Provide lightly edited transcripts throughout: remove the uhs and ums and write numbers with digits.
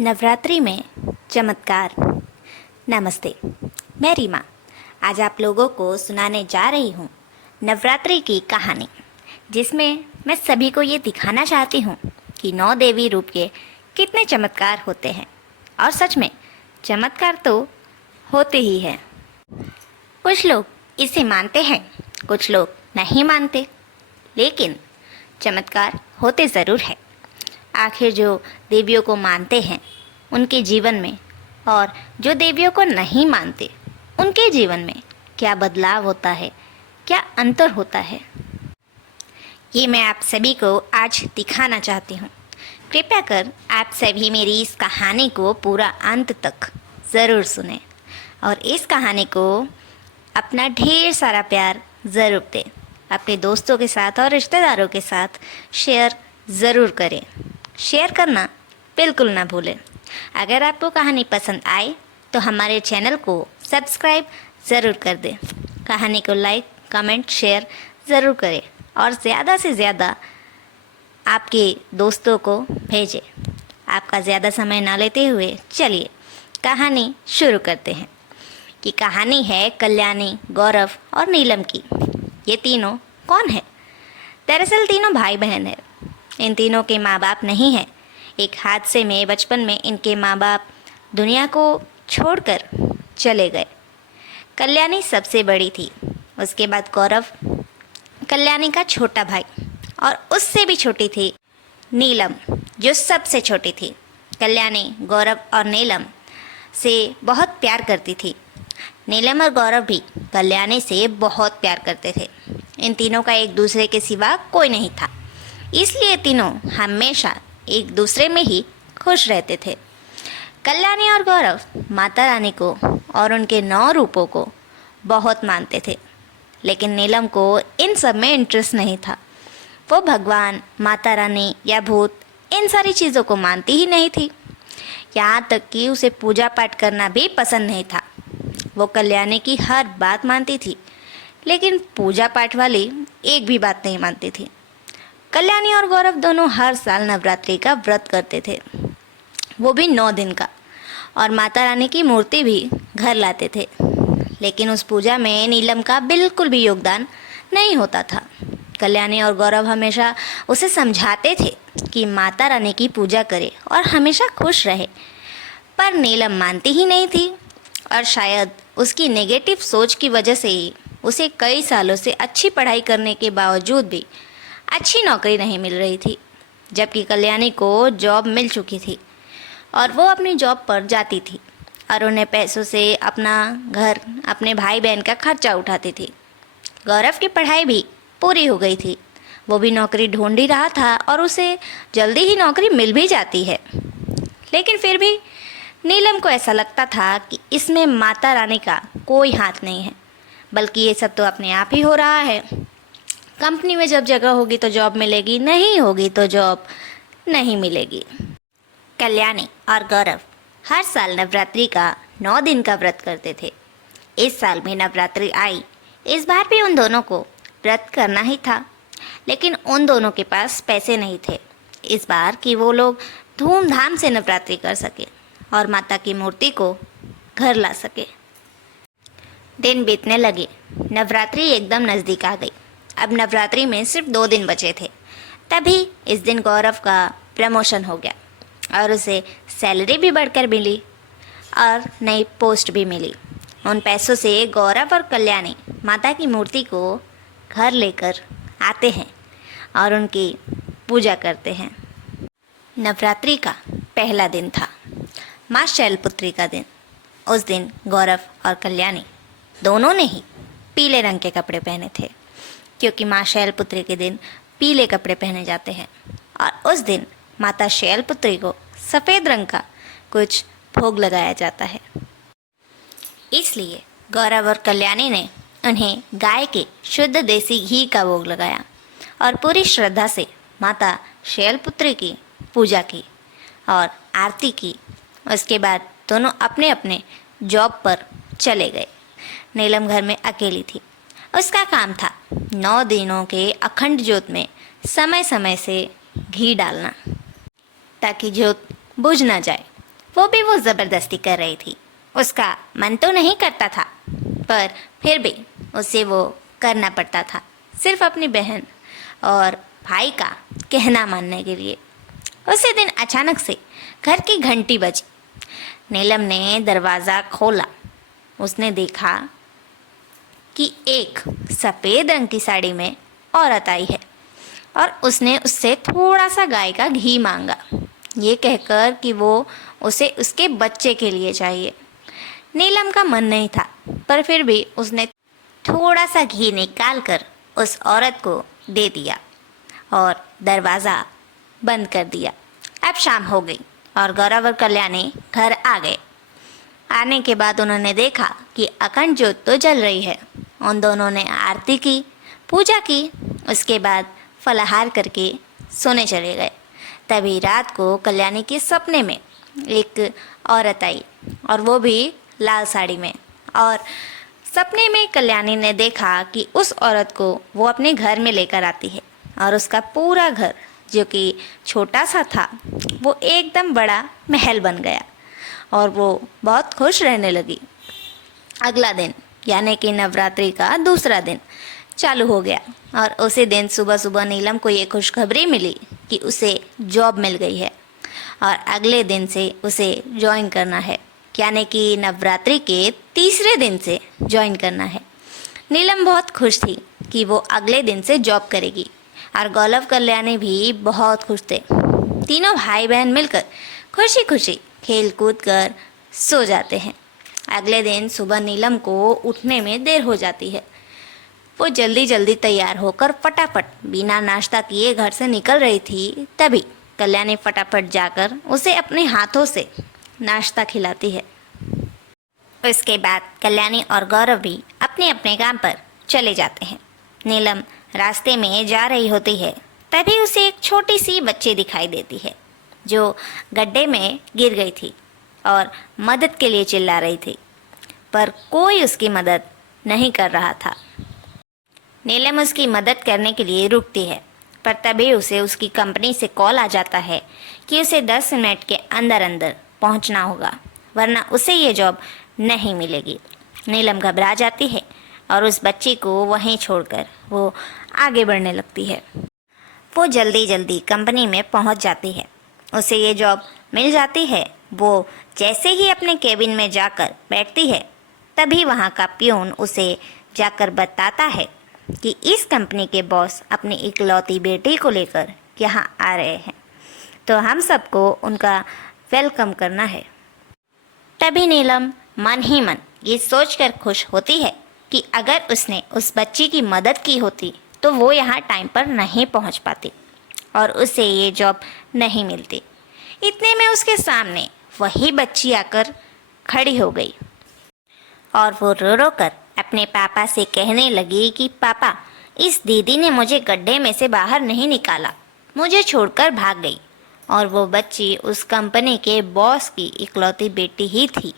नवरात्रि में चमत्कार। नमस्ते, मैं रीमा। आज आप लोगों को सुनाने जा रही हूँ नवरात्रि की कहानी, जिसमें मैं सभी को ये दिखाना चाहती हूँ कि 9 देवी रूप के कितने चमत्कार होते हैं। और सच में चमत्कार तो होते ही हैं। कुछ लोग इसे मानते हैं, कुछ लोग नहीं मानते, लेकिन चमत्कार होते ज़रूर है। आखिर जो देवियों को मानते हैं उनके जीवन में और जो देवियों को नहीं मानते उनके जीवन में क्या बदलाव होता है, क्या अंतर होता है, ये मैं आप सभी को आज दिखाना चाहती हूँ। कृपया कर आप सभी मेरी इस कहानी को पूरा अंत तक ज़रूर सुने और इस कहानी को अपना ढेर सारा प्यार ज़रूर दें। अपने दोस्तों के साथ और रिश्तेदारों के साथ शेयर ज़रूर करें। शेयर करना बिल्कुल ना भूलें। अगर आपको कहानी पसंद आए तो हमारे चैनल को सब्सक्राइब ज़रूर कर दें। कहानी को लाइक, कमेंट, शेयर ज़रूर करें और ज़्यादा से ज़्यादा आपके दोस्तों को भेजें। आपका ज़्यादा समय ना लेते हुए चलिए कहानी शुरू करते हैं। कि कहानी है कल्याणी, गौरव और नीलम की। ये तीनों कौन है? दरअसल तीनों भाई बहन हैं। इन तीनों के माँ बाप नहीं हैं। एक हादसे में बचपन में इनके माँ बाप दुनिया को छोड़कर चले गए। कल्याणी सबसे बड़ी थी, उसके बाद गौरव, कल्याणी का छोटा भाई, और उससे भी छोटी थी नीलम, जो सबसे छोटी थी। कल्याणी गौरव और नीलम से बहुत प्यार करती थी। नीलम और गौरव भी कल्याणी से बहुत प्यार करते थे। इन तीनों का एक दूसरे के सिवा कोई नहीं था, इसलिए तीनों हमेशा एक दूसरे में ही खुश रहते थे। कल्याणी और गौरव माता रानी को और उनके 9 रूपों को बहुत मानते थे, लेकिन नीलम को इन सब में इंटरेस्ट नहीं था। वो भगवान, माता रानी या भूत, इन सारी चीज़ों को मानती ही नहीं थी। यहाँ तक कि उसे पूजा पाठ करना भी पसंद नहीं था। वो कल्याणी की हर बात मानती थी, लेकिन पूजा पाठ वाली एक भी बात नहीं मानती थी। कल्याणी और गौरव दोनों हर साल नवरात्रि का व्रत करते थे, वो भी 9 दिन का, और माता रानी की मूर्ति भी घर लाते थे। लेकिन उस पूजा में नीलम का बिल्कुल भी योगदान नहीं होता था। कल्याणी और गौरव हमेशा उसे समझाते थे कि माता रानी की पूजा करे और हमेशा खुश रहे, पर नीलम मानती ही नहीं थी। और शायद उसकी नेगेटिव सोच की वजह से ही उसे कई सालों से अच्छी पढ़ाई करने के बावजूद भी अच्छी नौकरी नहीं मिल रही थी, जबकि कल्याणी को जॉब मिल चुकी थी और वो अपनी जॉब पर जाती थी और उन्हें पैसों से अपना घर, अपने भाई बहन का खर्चा उठाती थी। गौरव की पढ़ाई भी पूरी हो गई थी, वो भी नौकरी ढूंढ ही रहा था और उसे जल्दी ही नौकरी मिल भी जाती है। लेकिन फिर भी नीलम को ऐसा लगता था कि इसमें माता रानी का कोई हाथ नहीं है, बल्कि ये सब तो अपने आप ही हो रहा है। कंपनी में जब जगह होगी तो जॉब मिलेगी, नहीं होगी तो जॉब नहीं मिलेगी। कल्याणी और गौरव हर साल नवरात्रि का 9 दिन का व्रत करते थे। इस साल भी नवरात्रि आई, इस बार भी उन दोनों को व्रत करना ही था, लेकिन उन दोनों के पास पैसे नहीं थे इस बार कि वो लोग धूमधाम से नवरात्रि कर सके और माता की मूर्ति को घर ला सके। दिन बीतने लगे, नवरात्रि एकदम नज़दीक आ गई। अब नवरात्रि में सिर्फ 2 दिन बचे थे। तभी इस दिन गौरव का प्रमोशन हो गया और उसे सैलरी भी बढ़कर मिली और नई पोस्ट भी मिली। उन पैसों से गौरव और कल्याणी माता की मूर्ति को घर लेकर आते हैं और उनकी पूजा करते हैं। नवरात्रि का पहला दिन था, माँ शैलपुत्री का दिन। उस दिन गौरव और कल्याणी दोनों ने ही पीले रंग के कपड़े पहने थे, क्योंकि माँ शैलपुत्री के दिन पीले कपड़े पहने जाते हैं और उस दिन माता शैलपुत्री को सफ़ेद रंग का कुछ भोग लगाया जाता है। इसलिए गौरव और कल्याणी ने उन्हें गाय के शुद्ध देसी घी का भोग लगाया और पूरी श्रद्धा से माता शैलपुत्री की पूजा की और आरती की। उसके बाद दोनों अपने अपने जॉब पर चले गए। नीलम घर में अकेली थी। उसका काम था 9 दिनों के अखंड ज्योत में समय समय से घी डालना, ताकि ज्योत बुझ ना जाए भी वो ज़बरदस्ती कर रही थी। उसका मन तो नहीं करता था, पर फिर भी उसे वो करना पड़ता था, सिर्फ अपनी बहन और भाई का कहना मानने के लिए। उसी दिन अचानक से घर की घंटी बजी। नीलम ने दरवाज़ा खोला। उसने देखा कि एक सफ़ेद रंग की साड़ी में औरत आई है और उसने उससे थोड़ा सा गाय का घी मांगा, ये कहकर कि वो उसे उसके बच्चे के लिए चाहिए। नीलम का मन नहीं था, पर फिर भी उसने थोड़ा सा घी निकाल कर उस औरत को दे दिया और दरवाज़ा बंद कर दिया। अब शाम हो गई और गौरव और कल्याणी घर आ गए। आने के बाद उन्होंने देखा कि अखंड ज्योत तो जल रही है। उन दोनों ने आरती की, पूजा की, उसके बाद फलाहार करके सोने चले गए। तभी रात को कल्याणी के सपने में एक औरत आई और वो भी लाल साड़ी में। और सपने में कल्याणी ने देखा कि उस औरत को वो अपने घर में लेकर आती है और उसका पूरा घर, जो कि छोटा सा था, वो एकदम बड़ा महल बन गया और वो बहुत खुश रहने लगी। अगला दिन यानी कि नवरात्रि का दूसरा दिन चालू हो गया और उसी दिन सुबह सुबह नीलम को ये खुशखबरी मिली कि उसे जॉब मिल गई है और अगले दिन से उसे ज्वाइन करना है, यानी कि नवरात्रि के तीसरे दिन से ज्वाइन करना है। नीलम बहुत खुश थी कि वो अगले दिन से जॉब करेगी और गौरव कल्याणी भी बहुत खुश थे। तीनों भाई बहन मिलकर खुशी खुशी खेल कूद कर सो जाते हैं। अगले दिन सुबह नीलम को उठने में देर हो जाती है। वो जल्दी जल्दी तैयार होकर फटाफट बिना नाश्ता किए घर से निकल रही थी, तभी कल्याणी फटाफट जाकर उसे अपने हाथों से नाश्ता खिलाती है। उसके बाद कल्याणी और गौरव भी अपने अपने काम पर चले जाते हैं। नीलम रास्ते में जा रही होती है, तभी उसे एक छोटी सी बच्ची दिखाई देती है जो गड्ढे में गिर गई थी और मदद के लिए चिल्ला रही थी, पर कोई उसकी मदद नहीं कर रहा था। नीलम उसकी मदद करने के लिए रुकती है, पर तभी उसे उसकी कंपनी से कॉल आ जाता है कि उसे 10 मिनट के अंदर अंदर पहुंचना होगा, वरना उसे ये जॉब नहीं मिलेगी। नीलम घबरा जाती है और उस बच्ची को वहीं छोड़कर वो आगे बढ़ने लगती है। वो जल्दी जल्दी कंपनी में पहुंच जाती है। उसे ये जॉब मिल जाती है। वो जैसे ही अपने केबिन में जाकर बैठती है, तभी वहाँ का प्यून उसे जाकर बताता है कि इस कंपनी के बॉस अपनी इकलौती बेटी को लेकर यहाँ आ रहे हैं, तो हम सबको उनका वेलकम करना है। तभी नीलम मन ही मन ये सोचकर खुश होती है कि अगर उसने उस बच्ची की मदद की होती तो वो यहाँ टाइम पर नहीं पहुँच पाती और उसे ये जॉब नहीं मिलती। इतने में उसके सामने वही बच्ची आकर खड़ी हो गई और वो रो रो कर अपने पापा से कहने लगी कि पापा, इस दीदी ने मुझे गड्ढे में से बाहर नहीं निकाला, मुझे छोड़कर भाग गई। और वो बच्ची उस कंपनी के बॉस की इकलौती बेटी ही थी।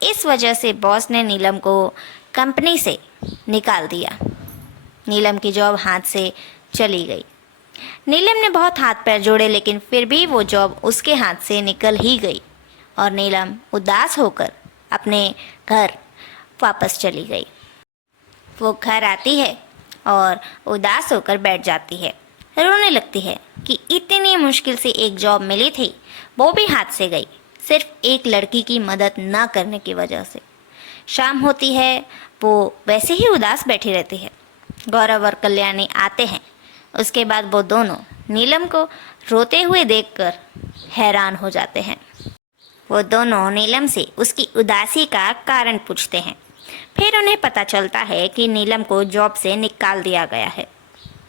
इस वजह से बॉस ने नीलम को कंपनी से निकाल दिया। नीलम की जॉब हाथ से चली गई। नीलम ने बहुत हाथ पैर जोड़े, लेकिन फिर भी वो जॉब उसके हाथ से निकल ही गई और नीलम उदास होकर अपने घर वापस चली गई। वो घर आती है और उदास होकर बैठ जाती है, रोने लगती है कि इतनी मुश्किल से एक जॉब मिली थी, वो भी हाथ से गई, सिर्फ एक लड़की की मदद ना करने की वजह से। शाम होती है, वो वैसे ही उदास बैठी रहती है। गौरव और कल्याणी आते हैं। उसके बाद वो दोनों नीलम को रोते हुए देखकर हैरान हो जाते हैं। वो दोनों नीलम से उसकी उदासी का कारण पूछते हैं। फिर उन्हें पता चलता है कि नीलम को जॉब से निकाल दिया गया है।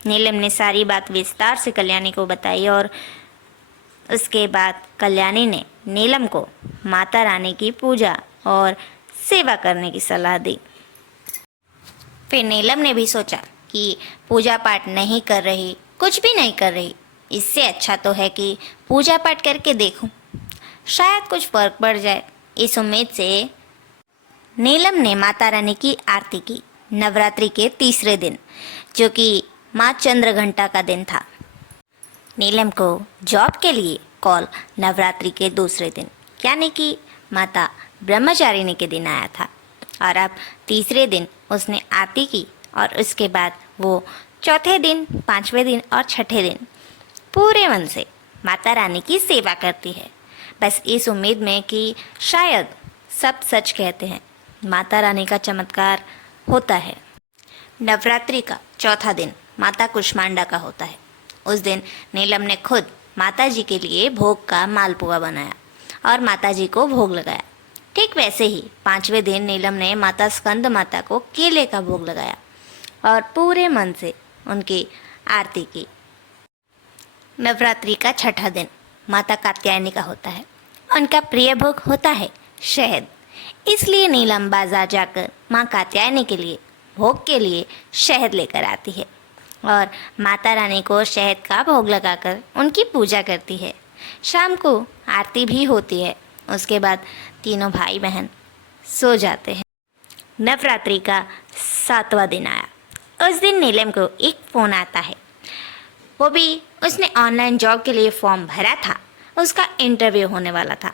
नीलम ने सारी बात विस्तार से कल्याणी को बताई और उसके बाद कल्याणी ने नीलम को माता रानी की पूजा और सेवा करने की सलाह दी। फिर नीलम ने भी सोचा कि पूजा पाठ नहीं कर रही, कुछ भी नहीं कर रही, इससे अच्छा तो है कि पूजा पाठ करके देखूं, शायद कुछ फर्क पड़ जाए। इस उम्मीद से नीलम ने माता रानी की आरती की नवरात्रि के तीसरे दिन, जो कि माँ चंद्रघंटा का दिन था। नीलम को जॉब के लिए कॉल नवरात्रि के दूसरे दिन, यानी कि माता ब्रह्मचारिणी के दिन आया था। और अब तीसरे दिन उसने आरती की और उसके बाद वो चौथे दिन, पांचवें दिन और छठे दिन पूरे मन से माता रानी की सेवा करती है, बस इस उम्मीद में कि शायद सब सच कहते हैं, माता रानी का चमत्कार होता है। नवरात्रि का चौथा दिन माता कुष्मांडा का होता है। उस दिन नीलम ने खुद माता जी के लिए भोग का मालपुआ बनाया और माता जी को भोग लगाया। ठीक वैसे ही पांचवें दिन नीलम ने माता स्कंद माता को केले का भोग लगाया और पूरे मन से उनकी आरती की। नवरात्रि का छठा दिन माता कात्यायनी का होता है। उनका प्रिय भोग होता है शहद, इसलिए नीलम बाजार जाकर माँ कात्यायनी के लिए भोग के लिए शहद लेकर आती है और माता रानी को शहद का भोग लगाकर उनकी पूजा करती है। शाम को आरती भी होती है। उसके बाद तीनों भाई बहन सो जाते हैं। नवरात्रि का सातवां दिन आया। उस दिन नीलम को एक फ़ोन आता है, वो भी उसने ऑनलाइन जॉब के लिए फॉर्म भरा था, उसका इंटरव्यू होने वाला था,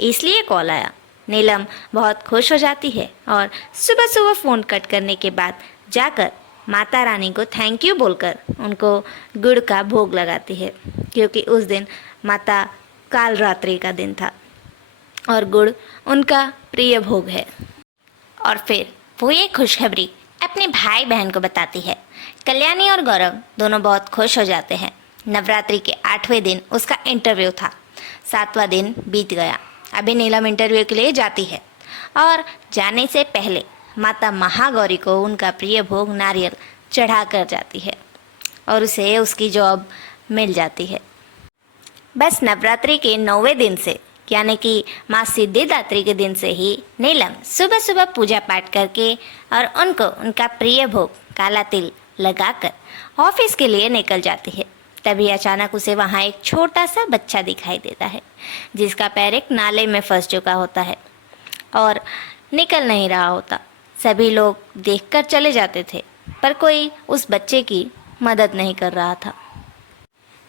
इसलिए कॉल आया। नीलम बहुत खुश हो जाती है और सुबह सुबह फ़ोन कट करने के बाद जाकर माता रानी को थैंक यू बोलकर उनको गुड़ का भोग लगाती है, क्योंकि उस दिन माता कालरात्रि का दिन था और गुड़ उनका प्रिय भोग है। और फिर वो ये खुशखबरी अपने भाई बहन को बताती है। कल्याणी और गौरव दोनों बहुत खुश हो जाते हैं। नवरात्रि के 8वें दिन उसका इंटरव्यू था। 7वां दिन बीत गया। अभी नीलम इंटरव्यू के लिए जाती है और जाने से पहले माता महागौरी को उनका प्रिय भोग नारियल चढ़ा कर जाती है और उसे उसकी जॉब मिल जाती है। बस नवरात्रि के 9वें दिन से यानी कि माँ सिद्धिदात्री के दिन से ही नीलम सुबह सुबह पूजा पाठ करके और उनको उनका प्रिय भोग काला तिल लगाकर ऑफिस के लिए निकल जाती है। तभी अचानक उसे वहाँ एक छोटा सा बच्चा दिखाई देता है, जिसका पैर एक नाले में फंस चुका होता है और निकल नहीं रहा होता। सभी लोग देखकर चले जाते थे, पर कोई उस बच्चे की मदद नहीं कर रहा था।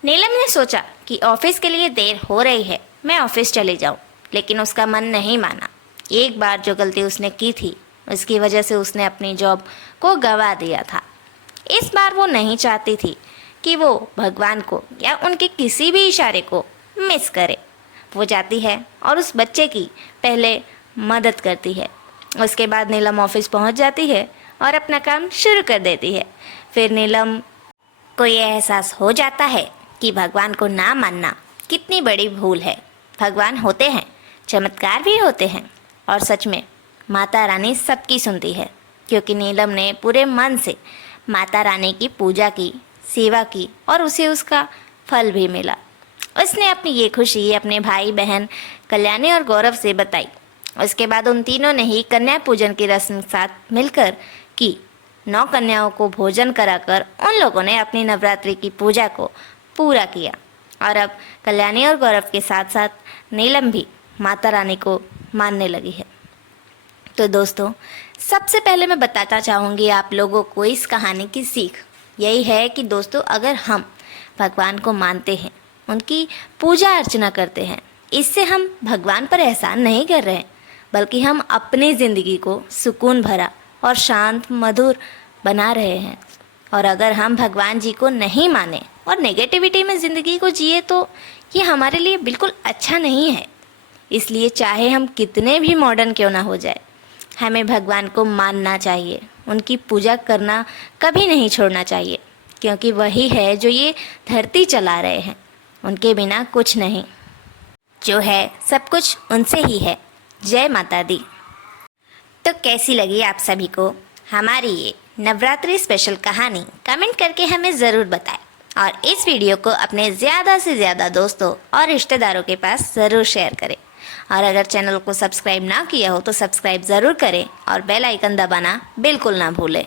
नीलम ने सोचा कि ऑफिस के लिए देर हो रही है, मैं ऑफिस चले जाऊं, लेकिन उसका मन नहीं माना। एक बार जो गलती उसने की थी, उसकी वजह से उसने अपनी जॉब को गंवा दिया था। इस बार वो नहीं चाहती थी कि वो भगवान को या उनके किसी भी इशारे को मिस करे। वो जाती है और उस बच्चे की पहले मदद करती है। उसके बाद नीलम ऑफिस पहुंच जाती है और अपना काम शुरू कर देती है। फिर नीलम को ये एहसास हो जाता है कि भगवान को ना मानना कितनी बड़ी भूल है। भगवान होते हैं, चमत्कार भी होते हैं और सच में माता रानी सबकी सुनती है, क्योंकि नीलम ने पूरे मन से माता रानी की पूजा की, सेवा की और उसे उसका फल भी मिला। उसने अपनी ये खुशी अपने भाई बहन कल्याणी और गौरव से बताई। उसके बाद उन तीनों ने ही कन्या पूजन की रस्म साथ मिलकर की। 9 कन्याओं को भोजन कराकर उन लोगों ने अपनी नवरात्रि की पूजा को पूरा किया और अब कल्याणी और गौरव के साथ साथ नीलम भी माता रानी को मानने लगी है। तो दोस्तों, सबसे पहले मैं बताना चाहूँगी आप लोगों को इस कहानी की सीख यही है कि दोस्तों, अगर हम भगवान को मानते हैं, उनकी पूजा अर्चना करते हैं, इससे हम भगवान पर एहसान नहीं कर रहे हैं, बल्कि हम अपनी ज़िंदगी को सुकून भरा और शांत मधुर बना रहे हैं। और अगर हम भगवान जी को नहीं माने और नेगेटिविटी में ज़िंदगी को जिए तो ये हमारे लिए बिल्कुल अच्छा नहीं है। इसलिए चाहे हम कितने भी मॉडर्न क्यों ना हो जाए, हमें भगवान को मानना चाहिए, उनकी पूजा करना कभी नहीं छोड़ना चाहिए, क्योंकि वही है जो ये धरती चला रहे हैं। उनके बिना कुछ नहीं, जो है सब कुछ उनसे ही है। जय माता दी। तो कैसी लगी आप सभी को हमारी ये नवरात्रि स्पेशल कहानी? कमेंट करके हमें ज़रूर बताएं और इस वीडियो को अपने ज़्यादा से ज़्यादा दोस्तों और रिश्तेदारों के पास ज़रूर शेयर करें। और अगर चैनल को सब्सक्राइब ना किया हो तो सब्सक्राइब ज़रूर करें और बेल आइकन दबाना बिल्कुल ना भूलें।